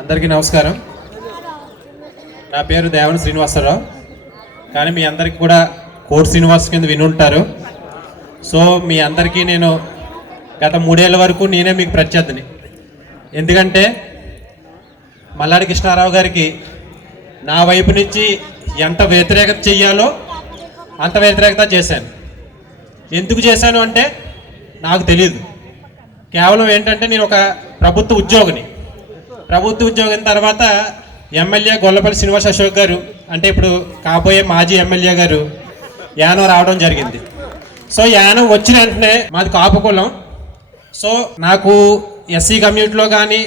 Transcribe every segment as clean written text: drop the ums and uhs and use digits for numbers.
అందరికీ నమస్కారం. నా పేరు దేవన శ్రీనివాసరావు, కానీ మీ అందరికీ కూడా కోటి శ్రీనివాస్ కింద వినుంటారు. సో మీ అందరికీ నేను గత 3 ఏళ్ళ వరకు నేనే మీకు ప్రత్యర్థిని. ఎందుకంటే మల్లాడి కృష్ణారావు గారికి నా వైపు నుంచి ఎంత వ్యతిరేకత చెయ్యాలో అంత వ్యతిరేకత చేశాను. ఎందుకు చేశాను అంటే నాకు తెలియదు. కేవలం ఏంటంటే నేను ఒక ప్రభుత్వ ఉద్యోగిని. ప్రభుత్వ ఉద్యోగం తర్వాత ఎమ్మెల్యే గొల్లపల్లి శ్రీనివాస్ అశోక్ గారు, అంటే ఇప్పుడు కాబోయే మాజీ ఎమ్మెల్యే గారు యానం రావడం జరిగింది. సో యానం వచ్చిన వెంటనే మాది కాపు కులం. సో నాకు ఎస్సీ కమ్యూనిటీలో కానీ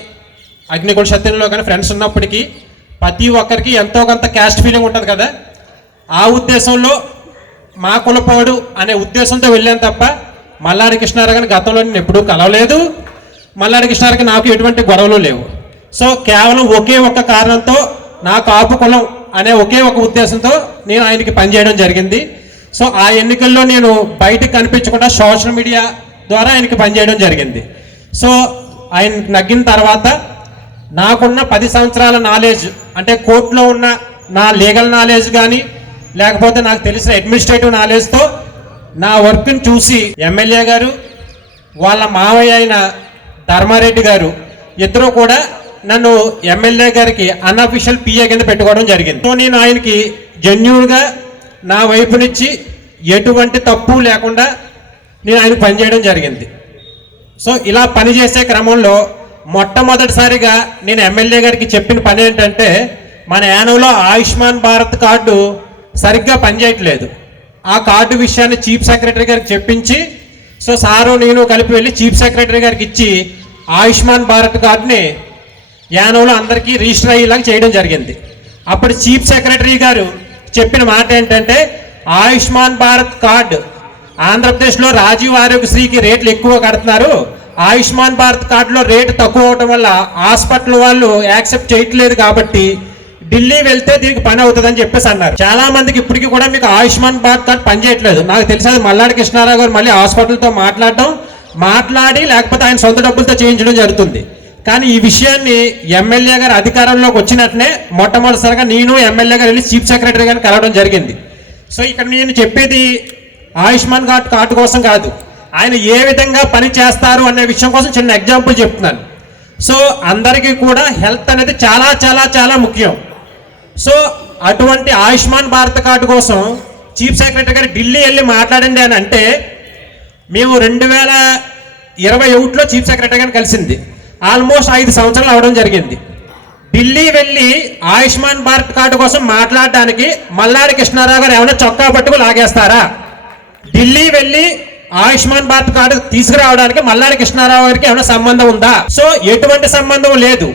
అగ్నికుల సత్యంలో కానీ ఫ్రెండ్స్ ఉన్నప్పటికీ ప్రతి ఒక్కరికి ఎంతో కొంత క్యాస్ట్ ఫీలింగ్ ఉంటుంది కదా. ఆ ఉద్దేశంలో మా కులపాడు అనే ఉద్దేశంతో వెళ్ళాను తప్ప మల్లాడి కృష్ణారావు గారిని గతంలో నేను ఎప్పుడూ కలవలేదు. మల్లాడి కృష్ణారావుకి నాకు ఎటువంటి గొడవలు లేవు. సో కేవలం ఒకే ఒక్క కారణంతో నా కాపు కులం అనే ఒకే ఒక ఉద్దేశంతో నేను ఆయనకి పనిచేయడం జరిగింది. సో ఆ ఎన్నికల్లో నేను బయటకు కనిపించకుండా సోషల్ మీడియా ద్వారా ఆయనకి పనిచేయడం జరిగింది. సో ఆయన నగ్గిన తర్వాత నాకున్న 10 సంవత్సరాల నాలెడ్జ్, అంటే కోర్టులో ఉన్న నా లీగల్ నాలెడ్జ్ కానీ లేకపోతే నాకు తెలిసిన అడ్మినిస్ట్రేటివ్ నాలెడ్జ్తో నా వర్క్ని చూసి ఎమ్మెల్యే గారు వాళ్ళ మావయ్య అయిన ధర్మారెడ్డి గారు ఇద్దరు కూడా నన్ను ఎమ్మెల్యే గారికి అన్అఫీషియల్ పిఏ కింద పెట్టుకోవడం జరిగింది. సో నేను ఆయనకి జెన్యూన్గా నా వైపు నుంచి ఎటువంటి తప్పు లేకుండా నేను ఆయనకు పనిచేయడం జరిగింది. సో ఇలా పనిచేసే క్రమంలో మొట్టమొదటిసారిగా నేను ఎమ్మెల్యే గారికి చెప్పిన పని ఏంటంటే, మన యానంలో ఆయుష్మాన్ భారత్ కార్డు సరిగ్గా పనిచేయట్లేదు. ఆ కార్డు విషయాన్ని చీఫ్ సెక్రటరీ గారికి చెప్పించి, సో సారు నేను కలిపి వెళ్ళి చీఫ్ సెక్రటరీ గారికి ఇచ్చి ఆయుష్మాన్ భారత్ కార్డుని యానంలో అందరికీ రిజిస్టర్ అయ్యేలాగా చేయడం జరిగింది. అప్పుడు చీఫ్ సెక్రటరీ గారు చెప్పిన మాట ఏంటంటే, ఆయుష్మాన్ భారత్ కార్డు ఆంధ్రప్రదేశ్లో రాజీవ్ ఆరోగ్యశ్రీకి రేట్లు ఎక్కువ కడుతున్నారు, ఆయుష్మాన్ భారత్ కార్డులో రేటు తక్కువ అవడం వల్ల హాస్పిటల్ వాళ్ళు యాక్సెప్ట్ చేయట్లేదు, కాబట్టి ఢిల్లీ వెళ్తే దీనికి పని అవుతుందని చెప్పేసి అన్నారు. చాలా మందికి ఇప్పటికీ కూడా మీకు ఆయుష్మాన్ భారత్ కార్డు పనిచేయట్లేదు. నాకు తెలిసి మల్లాడి కృష్ణారావు గారు మళ్ళీ హాస్పిటల్తో మాట్లాడి లేకపోతే ఆయన సొంత డబ్బులతో చేయించడం జరుగుతుంది. కానీ ఈ విషయాన్ని ఎమ్మెల్యే గారు అధికారంలోకి వచ్చినట్టునే మొట్టమొదటిసారిగా నేను ఎమ్మెల్యే గారు వెళ్ళి చీఫ్ సెక్రటరీ గారిని కలవడం జరిగింది. సో ఇక్కడ నేను చెప్పేది ఆయుష్మాన్ కార్డు కోసం కాదు, ఆయన ఏ విధంగా పని చేస్తారు అనే విషయం కోసం చిన్న ఎగ్జాంపుల్ చెప్తున్నాను. సో అందరికీ కూడా హెల్త్ అనేది చాలా చాలా చాలా ముఖ్యం. సో అటువంటి ఆయుష్మాన్ భారత్ కార్డు కోసం చీఫ్ సెక్రటరీ గారు ఢిల్లీ వెళ్ళి మాట్లాడండి అని అంటే, మేము 2021లో చీఫ్ సెక్రటరీ గారిని కలిసింది. ఆల్మోస్ట్ 5 సంవత్సరాలు అవడం జరిగింది. ఢిల్లీ వెళ్ళి ఆయుష్మాన్ భారత్ కార్డు కోసం మాట్లాడడానికి మల్లాడి కృష్ణారావు గారు ఏమైనా చొక్కా పట్టుకు లాగేస్తారా? ఢిల్లీ వెళ్ళి ఆయుష్మాన్ భారత్ కార్డు తీసుకురావడానికి మల్లాడి కృష్ణారావు గారికి ఏమైనా సంబంధం ఉందా? సో ఎటువంటి సంబంధం లేదు.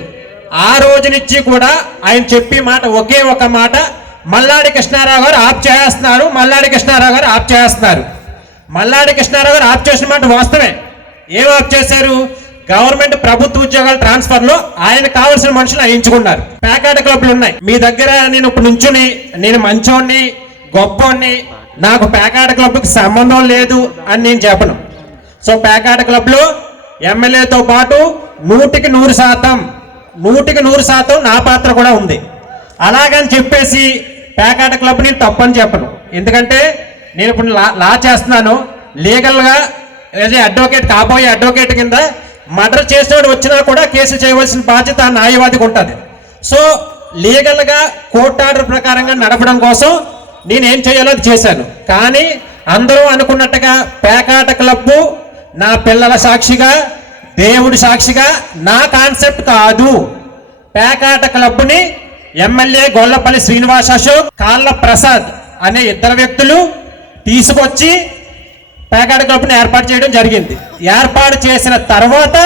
ఆ రోజు నుంచి కూడా ఆయన చెప్పి మాట ఒకే ఒక మాట, మల్లాడి కృష్ణారావు గారు ఆప్ చేస్తున్నారు, మల్లాడి కృష్ణారావు గారు ఆప్ చేస్తున్నారు. మల్లాడి కృష్ణారావు గారు ఆప్ చేసిన మాట వాస్తవే. ఏం ఆప్ చేశారు? గవర్నమెంట్ ప్రభుత్వ ఉద్యోగాల ట్రాన్స్ఫర్ లో ఆయన కావాల్సిన మనుషులు ఎంచుకున్నారు. ప్యాకాట క్లబ్లు ఉన్నాయి మీ దగ్గర. నేను ఇప్పుడు నుంచుని నేను మంచోడిని గొప్పోడిని, నాకు ప్యాకాట క్లబ్కి సంబంధం లేదు అని నేను చెప్పను. సో ప్యాకాట క్లబ్లో ఎమ్మెల్యేతో పాటు 100కి 100% నా పాత్ర కూడా ఉంది. అలాగని చెప్పేసి ప్యాకాట క్లబ్ నేను తప్పని చెప్పను. ఎందుకంటే నేను ఇప్పుడు లా చేస్తున్నాను. లీగల్గా యాజ్ ఏ అడ్వకేట్, కాబోయే అడ్వకేట్ కింద మర్డర్ చేసినవాడు వచ్చినా కూడా కేసు చేయవలసిన బాధ్యత న్యాయవాదికి ఉంటుంది. సో లీగల్గా కోర్టు ఆర్డర్ ప్రకారంగా నడపడం కోసం నేనేం చేయాలో అది చేశాను. కానీ అందరూ అనుకున్నట్టుగా పేకాట క్లబ్బు నా పిల్లల సాక్షిగా, దేవుడి సాక్షిగా నా కాన్సెప్ట్ కాదు. పేకాట క్లబ్ని ఎమ్మెల్యే గొల్లపల్లి శ్రీనివాస్ అశోక్, కాళ్ళ ప్రసాద్ అనే 2 వ్యక్తులు తీసుకొచ్చి పేకాట క్లబ్ని ఏర్పాటు చేయడం జరిగింది. ఏర్పాటు చేసిన తర్వాత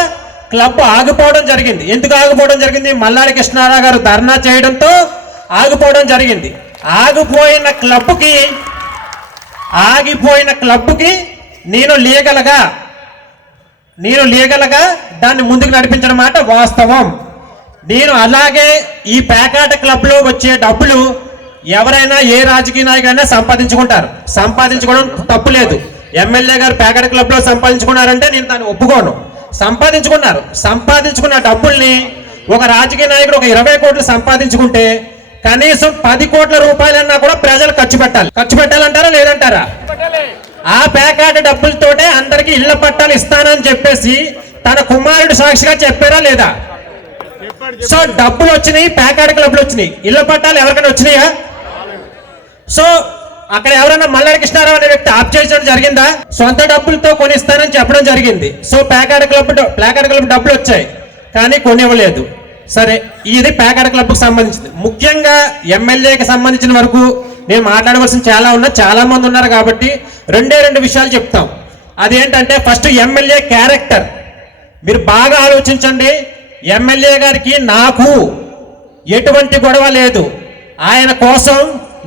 క్లబ్ ఆగిపోవడం జరిగింది. ఎందుకు ఆగిపోవడం జరిగింది? మల్లాడి కృష్ణారావు గారు ధర్నా చేయడంతో ఆగిపోవడం జరిగింది. ఆగిపోయిన క్లబ్కి నేను లీగల్గా దాన్ని ముందుకు నడిపించడం మాట వాస్తవం. నేను అలాగే ఈ పేకాట క్లబ్లో వచ్చే డబ్బులు ఎవరైనా ఏ రాజకీయ నాయకులైనా సంపాదించుకోవడం తప్పు లేదు. ఎమ్మెల్యే గారు పేకాట క్లబ్లో సంపాదించుకున్నారంటే నేను దాన్ని ఒప్పుకోను. సంపాదించుకున్న డబ్బుల్ని ఒక రాజకీయ నాయకుడు ఒక 20 కోట్లు సంపాదించుకుంటే కనీసం 10 కోట్ల రూపాయలన్నా కూడా ప్రజలు ఖర్చు పెట్టాలంటారా లేదంటారా? ఆ ప్యాకెట్ డబ్బులతోటే అందరికి ఇళ్ల పట్టాలు ఇస్తానని చెప్పేసి తన కుమారుడు సాక్షిగా చెప్పారా లేదా? సో డబ్బులు వచ్చినాయి, ప్యాకెట్ క్లబ్లు వచ్చినాయి, ఇళ్ల పట్టాలు ఎవరికైనా వచ్చినాయా? సో అక్కడ ఎవరైనా మల్లాడి కృష్ణారావు అనే వ్యక్తి ఆప్ చేసడం జరిగిందా? సొంత డబ్బులతో కొనిస్తానని చెప్పడం జరిగింది. సో ప్యాకెట్ క్లబ్ డబ్బులు వచ్చాయి కానీ కొనివ్వలేదు. సరే, ఇది ప్యాకెట్ క్లబ్కి సంబంధించింది. ముఖ్యంగా ఎమ్మెల్యేకి సంబంధించిన వరకు నేను మాట్లాడవలసిన చాలా మంది ఉన్నారు కాబట్టి రెండు విషయాలు చెప్తాం. అదేంటంటే ఫస్ట్ ఎమ్మెల్యే క్యారెక్టర్. మీరు బాగా ఆలోచించండి. ఎమ్మెల్యే గారికి నాకు ఎటువంటి గొడవ లేదు. ఆయన కోసం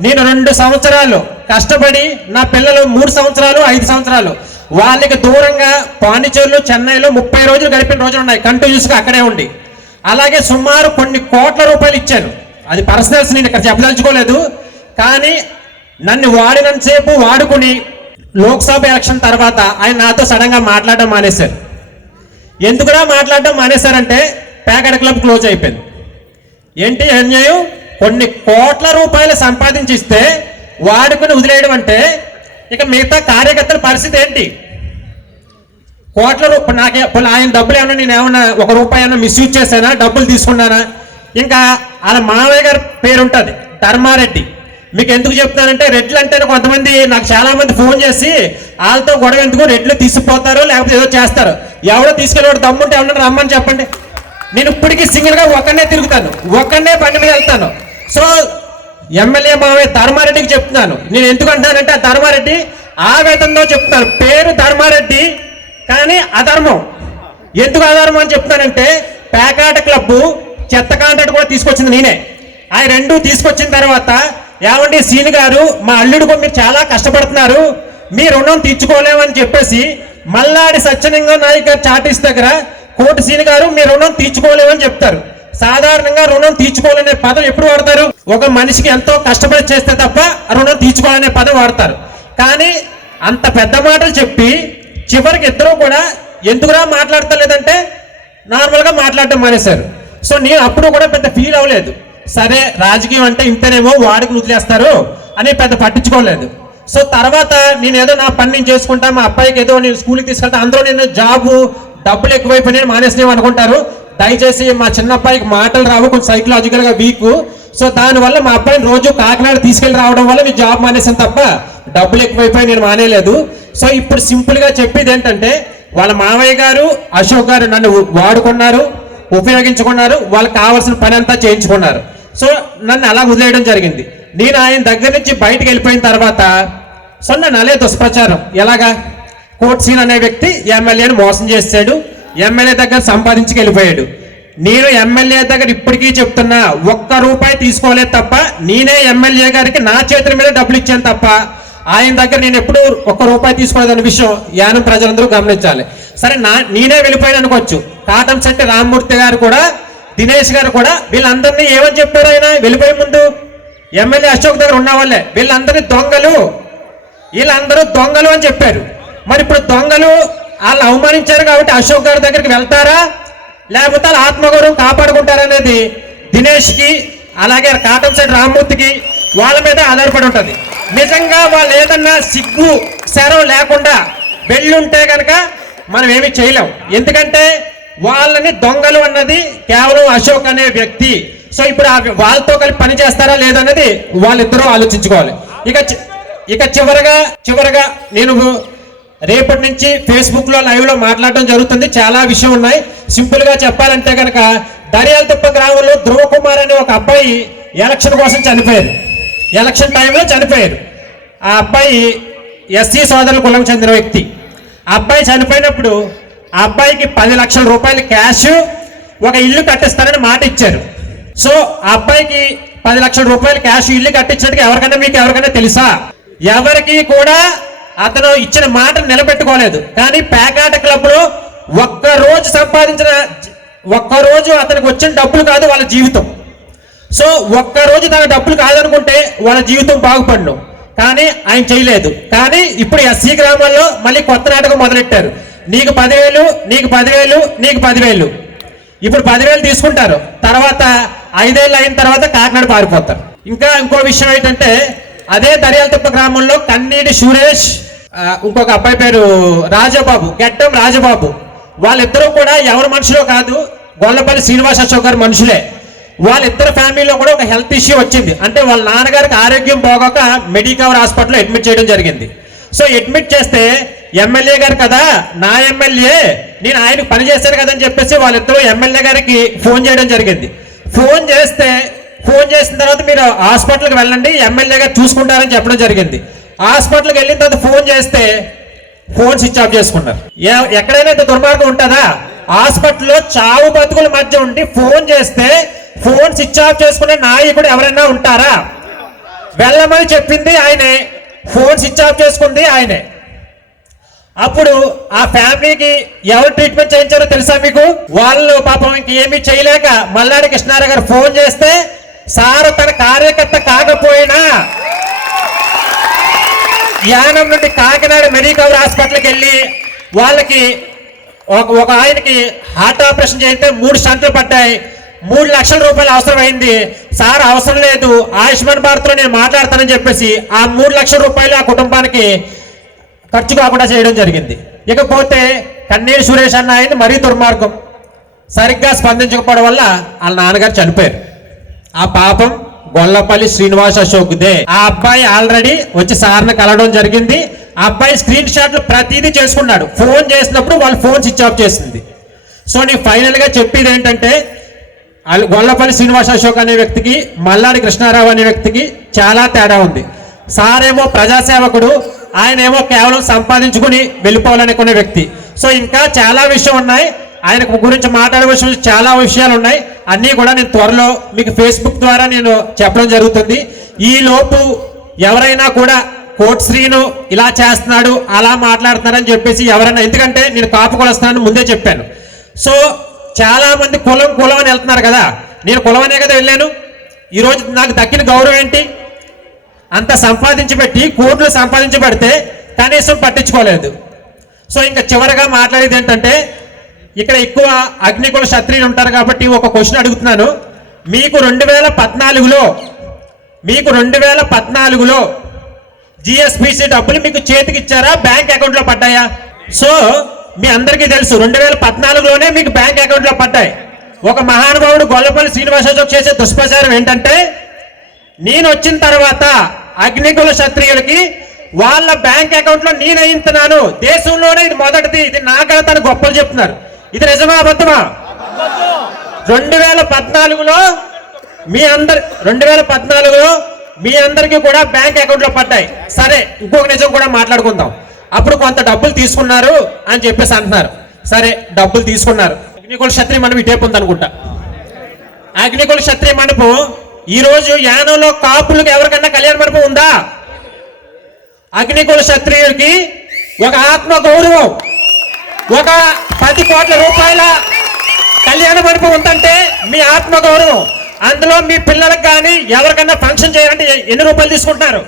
నేను 2 సంవత్సరాలు కష్టపడి నా పిల్లలు 3 సంవత్సరాలు 5 సంవత్సరాలు వాళ్ళకి దూరంగా పాండిచేరిలో చెన్నైలో 30 రోజులు గడిపిన రోజులు ఉన్నాయి కంటిన్యూస్గా అక్కడే ఉండి. అలాగే సుమారు కొన్ని కోట్ల రూపాయలు ఇచ్చాను. అది పర్సనల్స్ నేను ఇక్కడ చెప్పదలుచుకోలేదు. కానీ నన్ను వాడినంతసేపు వాడుకుని లోక్సభ ఎలక్షన్ తర్వాత ఆయన నాతో సడన్గా మాట్లాడడం మానేశారు. ఎందుకురా మాట్లాడడం మానేశారంటే ప్యాకెట్ క్లబ్ క్లోజ్ అయిపోయింది. ఏంటి అన్యాయం? కొన్ని కోట్ల రూపాయలు సంపాదించిస్తే వాడుకుని వదిలేయడం అంటే ఇక మిగతా కార్యకర్తల పరిస్థితి ఏంటి? కోట్ల రూపాయలు నాకే ఆయన డబ్బులు ఏమన్నా నేను ఏమన్నా 1 రూపాయి ఏమన్నా మిస్యూజ్ చేశానా? డబ్బులు తీసుకున్నానా? ఇంకా వాళ్ళ మావయ్య గారి పేరు ఉంటుంది ధర్మారెడ్డి. మీకు ఎందుకు చెప్తానంటే రెడ్లు అంటే కొంతమంది నాకు చాలా మంది ఫోన్ చేసి వాళ్ళతో గొడవ ఎందుకు, రెడ్లు తీసుకుపోతారు లేకపోతే ఏదో చేస్తారు, ఎవడో తీసుకెళ్ళి దమ్ముంటే ఏమన్నా రమ్మని చెప్పండి. నేను ఇప్పటికీ సింగిల్గా ఒక్కనే తిరుగుతాను, ఒక్కనే బండి మీద వెళ్తాను. సో ఎమ్మెల్యే మావయ్య ధర్మారెడ్డికి చెప్తున్నాను. నేను ఎందుకు అంటానంటే ఆ ధర్మారెడ్డి ఆవేదనలో చెప్తాను. పేరు ధర్మారెడ్డి కానీ అధర్మం. ఎందుకు అధర్మం అని చెప్తానంటే ప్యాకెట్ క్లబ్ చెత్త కాంట్రాక్ట్ కూడా తీసుకొచ్చింది నేనే. ఆ 2 తీసుకొచ్చిన తర్వాత ఏమండి సీని గారు మా అల్లుడుకు మీరు చాలా కష్టపడుతున్నారు, మీ రుణం తీర్చుకోలేమని చెప్పేసి మల్లాడి సత్యలింగం నాయక్ గారు చార్టీస్ దగ్గర కోటి సీని గారు మీ రుణం తీర్చుకోలేమని చెప్తారు. సాధారణంగా రుణం తీర్చుకోవాలనే పదం ఎప్పుడు వాడతారు? ఒక మనిషికి ఎంతో కష్టపడి చేస్తే తప్ప రుణం తీర్చుకోవాలనే పదం వాడతారు. కానీ అంత పెద్ద మాటలు చెప్పి చివరికి ఇద్దరు కూడా ఎందుకురా మాట్లాడతలేదంటే నార్మల్గా మాట్లాడటం మానేశారు. సో నేను అప్పుడు కూడా పెద్ద ఫీల్ అవ్వలేదు. సరే రాజకీయం అంటే ఇంతనేమో వాడికి వదిలేస్తారు అని పెద్ద పట్టించుకోలేదు. సో తర్వాత నేను ఏదో నా పని నేను చేసుకుంటా, మా అబ్బాయికి ఏదో నేను స్కూల్కి తీసుకెళ్తా, అందరూ నేను జాబు డబ్బులు ఎక్కువైపోయినాయి మానేసినేమో అనుకుంటారు. దయచేసి మా చిన్న అబ్బాయికి మాటలు రావు, కొంచెం సైకలాజికల్గా వీక్. సో దానివల్ల మా అబ్బాయిని రోజు కాకినాడ తీసుకెళ్ళి రావడం వల్ల నేను జాబ్ మానేసాను తప్ప డబ్బులు ఎక్కువైపోయి నేను మానేలేదు. సో ఇప్పుడు సింపుల్గా చెప్పేది ఏంటంటే వాళ్ళ మావయ్య గారు అశోక్ గారు నన్ను వాడుకున్నారు, ఉపయోగించుకున్నారు, వాళ్ళకి కావాల్సిన పని అంతా చేయించుకున్నారు. సో నన్ను అలా వదిలేయడం జరిగింది. నేను ఆయన దగ్గర నుంచి బయటకు వెళ్ళిపోయిన తర్వాత సో నన్ను అలే దుష్ప్రచారం. ఎలాగా? కోట్ సీన్ అనే వ్యక్తి ఎమ్మెల్యేని మోసం చేశాడు, ఎమ్మెల్యే దగ్గర సంపాదించుకు వెళ్ళిపోయాడు. నేను ఎమ్మెల్యే దగ్గర ఇప్పటికీ చెప్తున్నా 1 రూపాయి తీసుకోలేదు తప్ప నేనే ఎమ్మెల్యే గారికి నా చేతుల మీద డబ్బులు ఇచ్చాను తప్ప ఆయన దగ్గర నేను ఎప్పుడు 1 రూపాయి తీసుకోలేదన్న విషయం యానం ప్రజలందరూ గమనించాలి. సరే నేనే వెళ్ళిపోయాను అనుకోవచ్చు. కాటంశెట్టి రామ్మూర్తి గారు కూడా దినేష్ గారు కూడా వీళ్ళందరినీ ఏమని చెప్పారు? ఆయన వెళ్ళిపోయే ముందు ఎమ్మెల్యే అశోక్ దగ్గర ఉన్న వాళ్ళే వీళ్ళందరినీ వీళ్ళందరూ దొంగలు అని చెప్పారు. మరి ఇప్పుడు దొంగలు వాళ్ళు అవమానించారు కాబట్టి అశోక్ గారి దగ్గరికి వెళ్తారా లేకపోతే వాళ్ళ ఆత్మగౌరవం కాపాడుకుంటారనేది దినేష్కి అలాగే కాటంశెట్టి రామ్మూర్తికి వాళ్ళ మీద ఆధారపడి ఉంటుంది. నిజంగా వాళ్ళు ఏదన్నా సిగ్గు శరం లేకుండా వెళ్ళుంటే కనుక మనం ఏమి చేయలేం. ఎందుకంటే వాళ్ళని దొంగలు అన్నది కేవలం అశోక్ అనే వ్యక్తి. సో ఇప్పుడు వాళ్ళతో కలిపి పని చేస్తారా లేదన్నది వాళ్ళిద్దరూ ఆలోచించుకోవాలి. ఇక చివరగా నేను రేపటి నుంచి ఫేస్బుక్లో లైవ్లో మాట్లాడడం జరుగుతుంది. చాలా విషయం ఉన్నాయి. సింపుల్గా చెప్పాలంటే కనుక దర్యాలతుప్ప గ్రామంలో ధ్రువ కుమార్ అనే ఒక అబ్బాయి ఎలక్షన్ కోసం చనిపోయారు. ఎలక్షన్ టైంలో చనిపోయారు. ఆ అబ్బాయి ఎస్సీ సోదరుల కులం చెందిన వ్యక్తి. ఆ అబ్బాయి చనిపోయినప్పుడు ఆ అబ్బాయికి 10 లక్షల రూపాయలు క్యాష్, ఒక ఇల్లు కట్టిస్తారని మాట ఇచ్చారు. సో ఆ అబ్బాయికి 10 లక్షల రూపాయలు క్యాష్, ఇల్లు కట్టించడానికి మీకు ఎవరికైనా తెలుసా? ఎవరికి కూడా అతను ఇచ్చిన మాట నిలబెట్టుకోలేదు. కానీ ప్యాకెట్ క్లబ్లో ఒక్కరోజు అతనికి వచ్చిన డబ్బులు కాదు వాళ్ళ జీవితం. సో ఒక్కరోజు తన డబ్బులు కాదనుకుంటే వాళ్ళ జీవితం బాగుపడను. కానీ ఆయన చేయలేదు. కానీ ఇప్పుడు ఎస్సీ గ్రామాల్లో మళ్ళీ కొత్త నాటకం మొదలెట్టారు. నీకు 10,000, నీకు 10,000, నీకు 10,000. ఇప్పుడు 10,000 తీసుకుంటారు, తర్వాత 5 ఏళ్ళు అయిన తర్వాత కాకినాడ పారిపోతారు. ఇంకా ఇంకో విషయం ఏంటంటే అదే దర్యాలతిప్ప గ్రామంలో కన్నీటి సురేష్, ఇంకొక అబ్బాయి పేరు రాజబాబు, గెడ్డం రాజబాబు, వాళ్ళిద్దరూ కూడా ఎవరి మనుషులో కాదు, గొల్లపల్లి శ్రీనివాస అశోక్ గారి మనుషులే. వాళ్ళిద్దరు ఫ్యామిలీలో కూడా ఒక హెల్త్ ఇష్యూ వచ్చింది. అంటే వాళ్ళ నాన్నగారికి ఆరోగ్యం బాగోక మెడికవర్ హాస్పిటల్లో అడ్మిట్ చేయడం జరిగింది. సో అడ్మిట్ చేస్తే ఎమ్మెల్యే గారు కదా, నా ఎమ్మెల్యే, నేను ఆయనకు పని చేశాను కదా అని చెప్పేసి వాళ్ళిద్దరూ ఎమ్మెల్యే గారికి ఫోన్ చేయడం జరిగింది. ఫోన్ చేసిన తర్వాత మీరు హాస్పిటల్కి వెళ్ళండి, ఎమ్మెల్యే గారు చూసుకుంటారని చెప్పడం జరిగింది. హాస్పిటల్కి వెళ్ళిన తర్వాత ఫోన్ చేస్తే ఫోన్ స్విచ్ ఆఫ్ చేసుకున్నారు. ఎక్కడైనా ఇంత దుర్మార్గం ఉంటుందా? హాస్పిటల్లో చావు బతుకుల మధ్య ఉండి ఫోన్ చేస్తే ఫోన్ స్విచ్ ఆఫ్ చేసుకునే నాయకుడు ఎవరైనా ఉంటారా? వెళ్ళమని చెప్పింది ఆయనే, ఫోన్ స్విచ్ ఆఫ్ చేసుకుంది ఆయనే. అప్పుడు ఆ ఫ్యామిలీకి ఎవరు ట్రీట్మెంట్ చేయించారో తెలుసా మీకు? వాళ్ళు పాపం ఇంకేమీ చేయలేక మల్లాడి కృష్ణారావు గారు ఫోన్ చేస్తే, సారు తన కార్యకర్త కాకపోయినా యానం నుండి కాకినాడ మెడికవర్ హాస్పిటల్కి వెళ్ళి వాళ్ళకి ఒక ఆయనకి హార్ట్ ఆపరేషన్ చేస్తే 3 స్టంట్లు పడ్డాయి, 3 లక్షల రూపాయలు అవసరం అయింది. సార్ అవసరం లేదు, ఆయుష్మాన్ భారత్లో నేను మాట్లాడతానని చెప్పేసి ఆ 3 లక్షల రూపాయలు ఆ కుటుంబానికి ఖర్చు కాకుండా చేయడం జరిగింది. ఇకపోతే కన్నీరు సురేష్ అన్న ఆయన మరీ దుర్మార్గం, సరిగ్గా స్పందించకపోవడం వల్ల వాళ్ళ నాన్నగారు చనిపోయారు. ఆ పాపం గొల్లపల్లి శ్రీనివాస అశోక్దే. ఆ అబ్బాయి ఆల్రెడీ వచ్చి సార్ని కలవడం జరిగింది. ఆ అబ్బాయి స్క్రీన్ షాట్లు ప్రతిదీ చేసుకున్నాడు. ఫోన్ చేసినప్పుడు వాళ్ళు ఫోన్ స్విచ్ ఆఫ్ చేసింది. సో నేను ఫైనల్గా చెప్పేది ఏంటంటే గొల్లపల్లి శ్రీనివాస అశోక్ అనే వ్యక్తికి మల్లాడి కృష్ణారావు అనే వ్యక్తికి చాలా తేడా ఉంది. సారేమో ప్రజాసేవకుడు, ఆయనేమో కేవలం సంపాదించుకుని వెళ్ళిపోవాలనుకునే వ్యక్తి. సో ఇంకా చాలా విషయం ఉన్నాయి, ఆయన గురించి మాట్లాడే విషయం చాలా విషయాలు ఉన్నాయి. అన్నీ కూడా నేను త్వరలో మీకు ఫేస్బుక్ ద్వారా నేను చెప్పడం జరుగుతుంది. ఈ లోపు ఎవరైనా కూడా కోట్ శ్రీను ఇలా చేస్తున్నాడు, అలా మాట్లాడుతున్నారని చెప్పేసి ఎవరైనా, ఎందుకంటే నేను కాపు కొలుస్తున్నాను ముందే చెప్పాను. సో చాలా మంది కులం అని వెళ్తున్నారు కదా, నేను కులం అనే కదా వెళ్ళాను. ఈరోజు నాకు దక్కిన గౌరవం ఏంటి? అంత సంపాదించి పెట్టి కోట్లు సంపాదించి పెడితే కనీసం పట్టించుకోలేదు. సో ఇంకా చివరిగా మాట్లాడేది ఏంటంటే, ఇక్కడ ఎక్కువ అగ్నికుల క్షత్రియులు ఉంటారు కాబట్టి ఒక క్వశ్చన్ అడుగుతున్నాను. మీకు 2014లో జిఎస్పిసి డబ్బులు మీకు చేతికి ఇచ్చారా, బ్యాంక్ అకౌంట్లో పడ్డాయా? సో మీ అందరికీ తెలుసు 2014లోనే మీకు బ్యాంక్ అకౌంట్లో పడ్డాయి. ఒక మహానుభావుడు గొల్లపల్లి శ్రీనివాస అశోక్ చేసే దుష్ప్రచారం ఏంటంటే, నేను వచ్చిన తర్వాత అగ్నికుల క్షత్రియులకి వాళ్ళ బ్యాంక్ అకౌంట్లో నేను వేయించున్నాను, దేశంలోనే ఇది మొదటిది, ఇది నాకన్నా తను గొప్పలు చెప్తున్నారు. ఇది నిజమా అబద్ధమా? 2014లో మీ అందరికీ కూడా బ్యాంక్ అకౌంట్లో పడ్డాయి. సరే, ఇంకొక నిజం కూడా మాట్లాడుకుందాం. అప్పుడు కొంత డబ్బులు తీసుకున్నారు అని చెప్పేసి అంటున్నారు. సరే, డబ్బులు తీసుకున్నారు. అగ్నికుల క్షత్రియ మండపం ఇటేపు ఉందనుకుంటా. అగ్నికుల క్షత్రియ మండపం ఈరోజు యానంలో కాపులకు ఎవరికన్నా కళ్యాణ మండపం ఉందా? అగ్నికుల క్షత్రియుడికి ఒక ఆత్మ గౌరవం, ఒక 10 కోట్ల రూపాయల కళ్యాణ మండపం ఉందంటే మీ ఆత్మ గౌరవం. అందులో మీ పిల్లలకు కానీ ఎవరికన్నా ఫంక్షన్ చేయాలంటే ఎన్ని రూపాయలు తీసుకుంటున్నారు?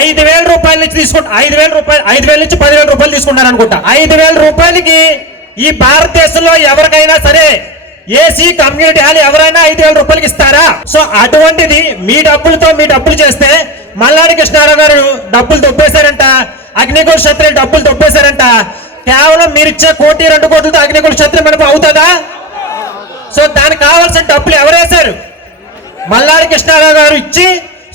5,000 రూపాయల నుంచి 5,000 నుంచి 10,000 రూపాయలు తీసుకుంటారు అనుకుంటా. 5,000 రూపాయలకి ఈ భారతదేశంలో ఎవరికైనా సరే ఏసీ కమ్యూనిటీ హాల్ ఎవరైనా 5,000 రూపాయలకి ఇస్తారా? సో అటువంటిది మీ డబ్బులు చేస్తే మల్లాడి కృష్ణారావు గారు డబ్బులు దొబ్బేశారంట, అగ్నికుల క్షత్రియులు డబ్బులు దొబ్బేశారంట. కేవలం మీరు ఇచ్చే 1-2 కోట్లతో అగ్నికుల క్షత్రియ మండపం అవుతుందా? సో దానికి కావాల్సిన డబ్బులు ఎవరు వేశారు? మల్లాడి కృష్ణారావు గారు ఇచ్చి,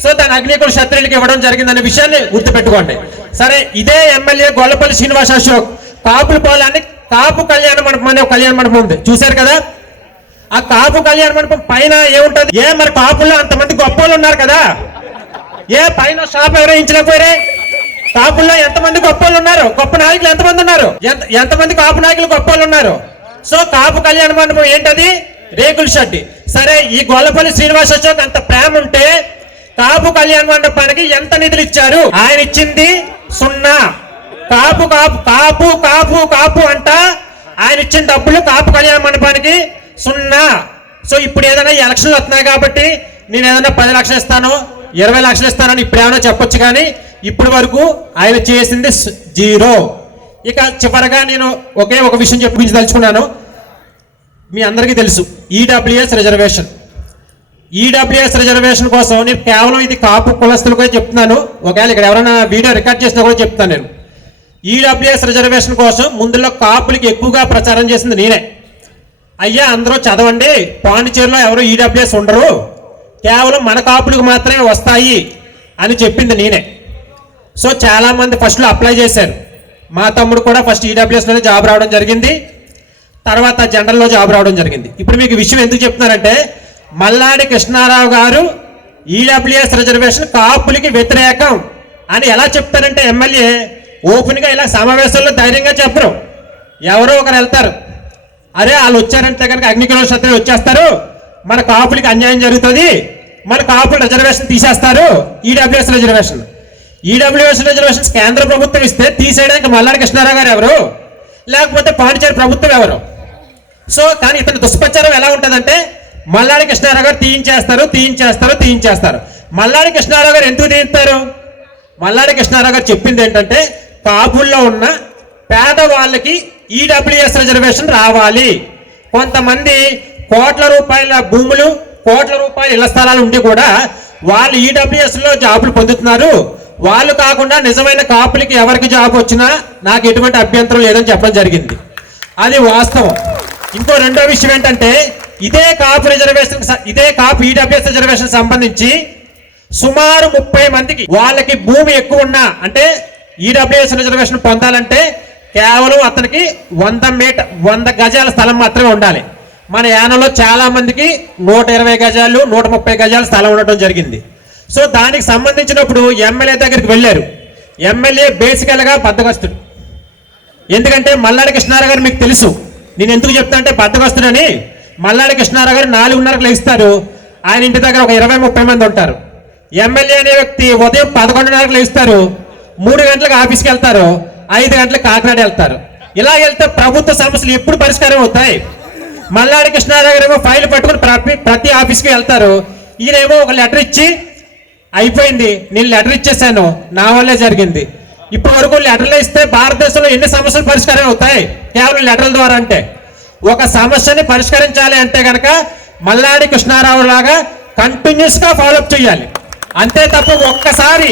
సో దాని అగ్నికుల క్షత్రియులకి ఇవ్వడం జరిగిందనే విషయాన్ని గుర్తుపెట్టుకోండి. సరే, ఇదే ఎమ్మెల్యే గొల్లపల్లి శ్రీనివాస అశోక్ కాపుల పాలెన్ని కాపు కళ్యాణ మండపం అనే కళ్యాణ మండపం ఉంది, చూశారు కదా. ఆ కాపు కళ్యాణ మండపం పైన ఏముంటది? మరి కాపుల్లో అంతమంది గొప్పలు ఉన్నారు కదా, పైన షాప్ ఎవరో ఇచ్చినపోయారే? కాపుల్లో ఎంతమంది గొప్పలు ఉన్నారు, గొప్ప నాయకులు ఎంతమంది ఉన్నారు, ఎంతమంది కాపు నాయకులు గొప్పలు ఉన్నారు. సో కాపు కళ్యాణ మండపం ఏంటది? రేకుల షెడ్. సరే, ఈ గొల్లపల్లి శ్రీనివాస అశోక్ అంత ప్రేమ ఉంటే కాపు కళ్యాణ మండపానికి ఎంత నిధులు ఇచ్చారు? ఆయన ఇచ్చింది 0. కాపు కాపు కాపు కాపు కాపు అంట ఆయన ఇచ్చిన డబ్బులు కాపు కళ్యాణ మండపానికి 0. సో ఇప్పుడు ఏదైనా ఎలక్షన్లు వస్తున్నాయి కాబట్టి నేను ఏదైనా 10 లక్షలు ఇస్తాను, 20 లక్షలు ఇస్తానని ఇప్పుడు ఏమైనా చెప్పొచ్చు, కానీ ఇప్పటి వరకు ఆయన చేసింది 0. ఇక చివరగా నేను ఒకే ఒక విషయం చెప్పించదలుచుకున్నాను. మీ అందరికీ తెలుసు ఈడబ్ల్యూఎస్ రిజర్వేషన్. ఈడబ్ల్యూఎస్ రిజర్వేషన్ కోసం నేను కేవలం ఇది కాపు కులస్తులకే చెప్తున్నాను. ఒకవేళ ఇక్కడ ఎవరైనా వీడియో రికార్డ్ చేసినా కూడా చెప్తాను. నేను ఈడబ్ల్యూఎస్ రిజర్వేషన్ కోసం ముందులో కాపులకి ఎక్కువగా ప్రచారం చేసింది నేనే. అయ్యా అందరూ చదవండి, పాండిచేరిలో ఎవరు ఈడబ్ల్యూఎస్ ఉండరు, కేవలం మన కాపులకు మాత్రమే వస్తాయి అని చెప్పింది నేనే. సో చాలామంది ఫస్ట్లో అప్లై చేశారు. మా తమ్ముడు కూడా ఫస్ట్ ఈడబ్ల్యూఎస్లోనే జాబ్ రావడం జరిగింది, తర్వాత జనరల్లో జాబ్ రావడం జరిగింది. ఇప్పుడు మీకు విషయం ఎందుకు చెప్తున్నారంటే, మల్లాడి కృష్ణారావు గారు ఈడబ్ల్యూఎస్ రిజర్వేషన్ కాపులకి వ్యతిరేకం అని ఎలా చెప్తారంటే, ఎమ్మెల్యే ఓపెన్గా ఇలా సమావేశంలో ధైర్యంగా చెప్పరు. ఎవరో ఒకరు వెళ్తారు, అరే వాళ్ళు వచ్చారంటే కనుక అగ్నికుల క్షత్రులు వచ్చేస్తారు, మన కాపులకి అన్యాయం జరుగుతుంది, మన కాపుల రిజర్వేషన్ తీసేస్తారు. ఈడబ్ల్యూఎస్ రిజర్వేషన్ కేంద్ర ప్రభుత్వం ఇస్తే తీసేయడానికి మల్లాడి కృష్ణారావు గారు ఎవరు, లేకపోతే పాండిచేరి ప్రభుత్వం ఎవరు? సో కానీ ఇతని దుష్ప్రచారం ఎలా ఉంటుందంటే, మల్లాడి కృష్ణారావు గారు తీయించేస్తారు. మల్లాడి కృష్ణారావు గారు ఎందుకు తీయిస్తారు? మల్లాడి కృష్ణారావు గారు చెప్పింది ఏంటంటే, కాపుల్లో ఉన్న పేదవాళ్ళకి ఈడబ్ల్యూఎస్ రిజర్వేషన్ రావాలి. కొంతమంది కోట్ల రూపాయల భూములు, కోట్ల రూపాయల ఇళ్ల స్థలాలు ఉండి కూడా వాళ్ళు ఈడబ్ల్యూఎస్లో జాబులు పొందుతున్నారు. వాళ్ళు కాకుండా నిజమైన కాపులకి ఎవరికి జాబ్ వచ్చినా నాకు ఎటువంటి అభ్యంతరం లేదని చెప్పడం జరిగింది. అది వాస్తవం. ఇంకో రెండో విషయం ఏంటంటే, ఇదే కాపు ఈడబ్ల్యూఎస్ రిజర్వేషన్ సంబంధించి సుమారు 30 మందికి వాళ్ళకి భూమి ఎక్కువ ఉన్నా, అంటే ఈడబ్ల్యూఎస్ రిజర్వేషన్ పొందాలంటే కేవలం అతనికి 100 గజాల స్థలం మాత్రమే ఉండాలి. మన యానంలో చాలా మందికి 120 గజాలు 130 గజాల స్థలం ఉండటం జరిగింది. సో దానికి సంబంధించినప్పుడు ఎమ్మెల్యే దగ్గరికి వెళ్ళారు. ఎమ్మెల్యే బేసికల్గా బద్దగస్తుడు. ఎందుకంటే మల్లాడి కృష్ణారావు గారు మీకు తెలుసు, నేను ఎందుకు చెప్తా అంటే బద్దగస్తుడని. మల్లాడి కృష్ణారావు గారు 4:30కు లేస్తారు. ఆయన ఇంటి దగ్గర ఒక 20-30 మంది ఉంటారు. ఎమ్మెల్యే అనే వ్యక్తి ఉదయం 11:30కు లేస్తారు, 3 గంటలకు ఆఫీస్కి వెళ్తారు, 5 గంటలకు కాకినాడ వెళ్తారు. ఇలా వెళ్తే ప్రభుత్వ సమస్యలు ఎప్పుడు పరిష్కారం అవుతాయి? మల్లాడి కృష్ణారావు గారు ఏమో ఫైల్ పట్టుకుని ప్రతి ఆఫీస్కి వెళ్తారు. ఈయనేమో ఒక లెటర్ ఇచ్చి అయిపోయింది, నేను లెటర్ ఇచ్చేసాను, నా వల్లే జరిగింది. ఇప్పటి వరకు లెటర్లు ఇస్తే భారతదేశంలో ఎన్ని సమస్యలు పరిష్కారం అవుతాయి కేవలం లెటర్ల ద్వారా? అంటే ఒక సమస్యని పరిష్కరించాలి అంటే కనుక మల్లాడి కృష్ణారావు లాగా కంటిన్యూస్గా ఫాలోఅప్ చేయాలి. అంతే తప్ప ఒక్కసారి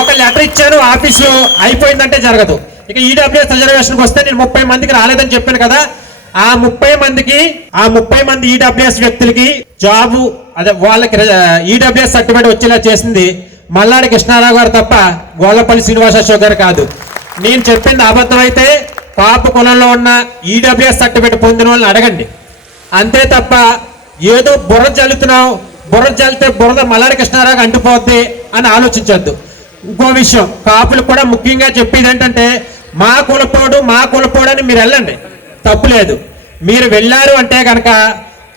ఒక లెటర్ ఇచ్చాను ఆఫీస్లో అయిపోయిందంటే జరగదు. ఇక ఈడబ్ల్యూఎస్ రిజర్వేషన్కి వస్తే నేను 30 మందికి రాలేదని చెప్పాను కదా, ఆ 30 మంది ఈడబ్ల్యూఎస్ వ్యక్తులకి జాబు, అదే వాళ్ళకి ఈడబ్ల్యూఎస్ సర్టిఫికేట్ వచ్చేలా చేసింది మల్లాడి కృష్ణారావు గారు తప్ప గోళ్ళపల్లి శ్రీనివాస అశోక్ గారు కాదు. నేను చెప్పింది అబద్ధం అయితే కాపు కులంలో ఉన్న ఈడబ్ల్యూఎస్ సర్టిఫికేట్ పొందిన వాళ్ళని అడగండి. అంతే తప్ప ఏదో బుర్ర జల్లుతున్నావు, బుర్ర జల్లితే బురద మల్లాడి కృష్ణారావుకి అంటుపోద్ది అని ఆలోచించొద్దు. ఇంకో విషయం కాపులకు కూడా ముఖ్యంగా చెప్పేది ఏంటంటే, మా కులపోడు అని మీరు వెళ్ళండి, తప్పులేదు. మీరు వెళ్ళారు అంటే కనుక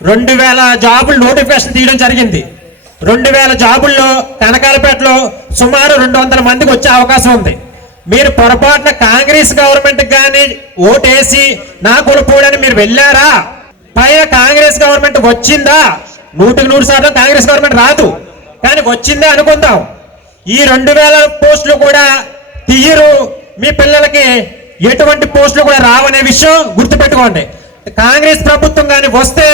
2000 జాబులు నోటిఫికేషన్ తీయడం జరిగింది. 2000 జాబుల్లో కనకాలపేటలో సుమారు 200 మందికి వచ్చే అవకాశం ఉంది. మీరు పొరపాటున కాంగ్రెస్ గవర్నమెంట్కి కానీ ఓటేసి నా కులపోడని మీరు వెళ్ళారా? పైగా కాంగ్రెస్ గవర్నమెంట్ వచ్చిందా? 100% కాంగ్రెస్ గవర్నమెంట్ రాదు, కానీ వచ్చిందే అనుకుందాం. ఈ 2000 పోస్టులు కూడా తీయరు, మీ పిల్లలకి ఎటువంటి పోస్టులు కూడా రావనే విషయం గుర్తుపెట్టుకోండి. కాంగ్రెస్ ప్రభుత్వం కానీ వస్తే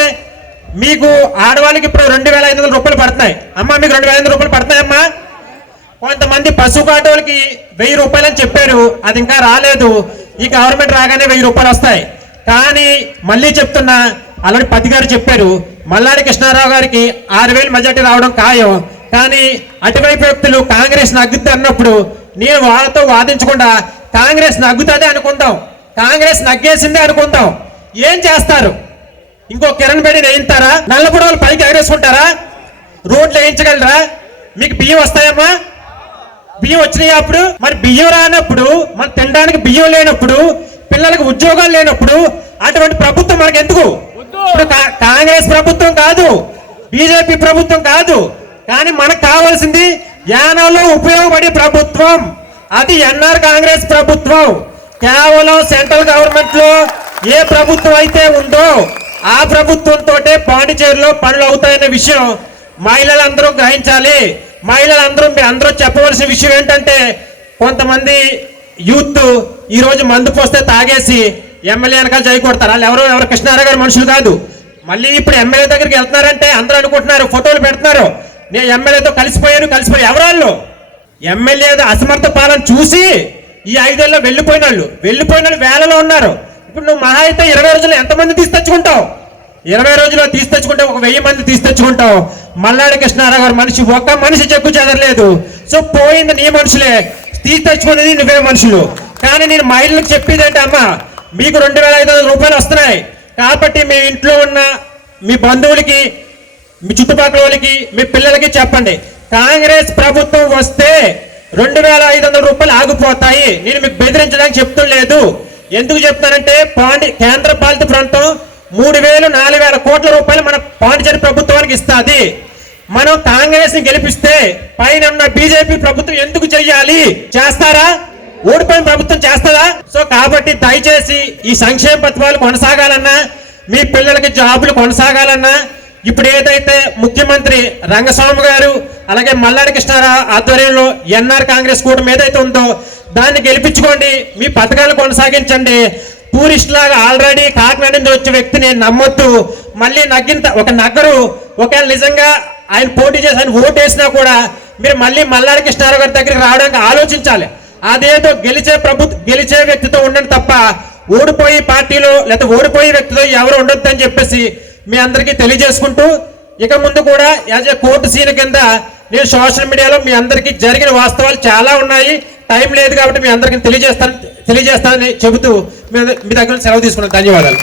మీకు ఆడవాళ్ళకి ఇప్పుడు 2500 రూపాయలు పడుతున్నాయి. అమ్మా మీకు 2500 రూపాయలు పడుతున్నాయమ్మా. కొంతమంది పశువు కాటోళ్ళకి 1000 రూపాయలు అని చెప్పారు, అది ఇంకా రాలేదు. ఈ గవర్నమెంట్ రాగానే 1000 రూపాయలు వస్తాయి. కానీ మళ్ళీ చెప్తున్నా, అలాంటి 10 గారు చెప్పారు, మల్లాడి కృష్ణారావు గారికి 6000 మెజార్టీ రావడం ఖాయం. కానీ అటువైపు వ్యక్తులు కాంగ్రెస్ నగ్గుద్ది అన్నప్పుడు నేను వాళ్ళతో వాదించకుండా కాంగ్రెస్ నగ్గుతుంది అనుకుందాం, కాంగ్రెస్ నగ్గేసిందే అనుకుందాం. ఏం చేస్తారు? ఇంకో కిరణ్ బేడిని వేయించారా? నల్లబుడ వాళ్ళు పైకి ఎగరేసుకుంటారా? రోడ్లు వేయించగలరా? మీకు బియ్యం వస్తాయమ్మా? బియ్యం వచ్చినాయి. అప్పుడు మరి బియ్యం రానప్పుడు, మన తినడానికి బియ్యం లేనప్పుడు, పిల్లలకు ఉద్యోగాలు లేనప్పుడు అటువంటి ప్రభుత్వం మనకు ఎందుకు? ఇప్పుడు కాంగ్రెస్ ప్రభుత్వం కాదు, బీజేపీ ప్రభుత్వం కాదు, కానీ మనకు కావాల్సింది యానంలో ఉపయోగపడే ప్రభుత్వం. అది ఎన్ఆర్ కాంగ్రెస్ ప్రభుత్వం. కేవలం సెంట్రల్ గవర్నమెంట్ లో ఏ ప్రభుత్వం అయితే ఉందో ఆ ప్రభుత్వంతో పాండిచేరిలో పనులు అవుతాయనే విషయం మహిళలందరూ గ్రహించాలి. మహిళలందరూ మీ అందరూ చెప్పవలసిన విషయం ఏంటంటే, కొంతమంది యూత్ ఈరోజు మందు పోస్తే తాగేసి ఎమ్మెల్యే వెనకాల జై కొడతారు. వాళ్ళు ఎవరు కృష్ణారావు గారి మనుషులు కాదు, మళ్ళీ ఇప్పుడు ఎమ్మెల్యే దగ్గరికి వెళ్తున్నారంటే అందరూ అనుకుంటున్నారు, ఫోటోలు పెడుతున్నారు, నేను ఎమ్మెల్యేతో కలిసిపోయాను ఎవరాళ్ళు ఎమ్మెల్యే అసమర్థ పాలన చూసి ఈ 5 ఏళ్ళలో వెళ్ళిపోయిన వాళ్ళు వేలలో ఉన్నారు. ఇప్పుడు నువ్వు మహా అయితే 20 రోజుల్లో ఎంతమంది తీసి తెచ్చుకుంటావు? 20 రోజుల్లో తీసి తెచ్చుకుంటే 1000 మంది తీసి తెచ్చుకుంటావు. మల్లాడి కృష్ణారావు గారు మనిషి, ఒక్క మనిషి చెక్కు చెదరలేదు. సో పోయింది నీ మనుషులే, తీసి తెచ్చుకునేది నువ్వే మనుషులు. కానీ నేను మహిళలకు చెప్పేది అంటే, అమ్మ మీకు 2500 రూపాయలు వస్తున్నాయి కాబట్టి మీ ఇంట్లో ఉన్న మీ బంధువులకి, మీ చుట్టుపక్కల వాళ్ళకి, మీ పిల్లలకి చెప్పండి, కాంగ్రెస్ ప్రభుత్వం వస్తే 2500 రూపాయలు ఆగిపోతాయి. నేను మీకు బెదిరించడానికి చెప్తులేదు. ఎందుకు చెప్తానంటే కేంద్ర పాలిత ప్రాంతం 3000-4000 కోట్ల రూపాయలు మన పాండిచేరి ప్రభుత్వానికి ఇస్తుంది. మనం కాంగ్రెస్ ని గెలిపిస్తే పైన ఉన్న బీజేపీ ప్రభుత్వం ఎందుకు చెయ్యాలి? చేస్తారా? ఓడిపోయిన ప్రభుత్వం చేస్తుందా? సో కాబట్టి దయచేసి ఈ సంక్షేమ పథకాలు కొనసాగాలన్నా, మీ పిల్లలకి జాబులు కొనసాగాలన్నా, ఇప్పుడు ఏదైతే ముఖ్యమంత్రి రంగస్వామి గారు అలాగే మల్లాడి కృష్ణారావు ఆధ్వర్యంలో ఎన్ఆర్ కాంగ్రెస్ కూటమి ఏదైతే ఉందో దాన్ని గెలిపించుకోండి, మీ పథకాలు కొనసాగించండి. టూరిస్ట్ లాగా ఆల్రెడీ కాకినాడ నుంచి వచ్చే వ్యక్తిని నమ్మొద్దు. మళ్ళీ ఒక నగ్గరు ఒకవేళ నిజంగా ఆయన పోటీ చేసి ఆయన ఓటు వేసినా కూడా మీరు మళ్ళీ మల్లాడి కృష్ణారావు గారి దగ్గరికి రావడానికి ఆలోచించాలి. అదేదో గెలిచే వ్యక్తితో ఉండండి తప్ప ఓడిపోయి పార్టీలో లేదా ఓడిపోయే వ్యక్తితో ఎవరు ఉండొద్దు అని చెప్పేసి మీ అందరికీ తెలియజేసుకుంటూ, ఇక ముందు కూడా యాజ్ ఏ కోర్టు సీన్ కింద నేను సోషల్ మీడియాలో మీ అందరికీ జరిగిన వాస్తవాలు చాలా ఉన్నాయి, టైం లేదు కాబట్టి మీ అందరికీ తెలియజేస్తానని చెబుతూ మీ దగ్గర సెలవు తీసుకున్నాను. ధన్యవాదాలు.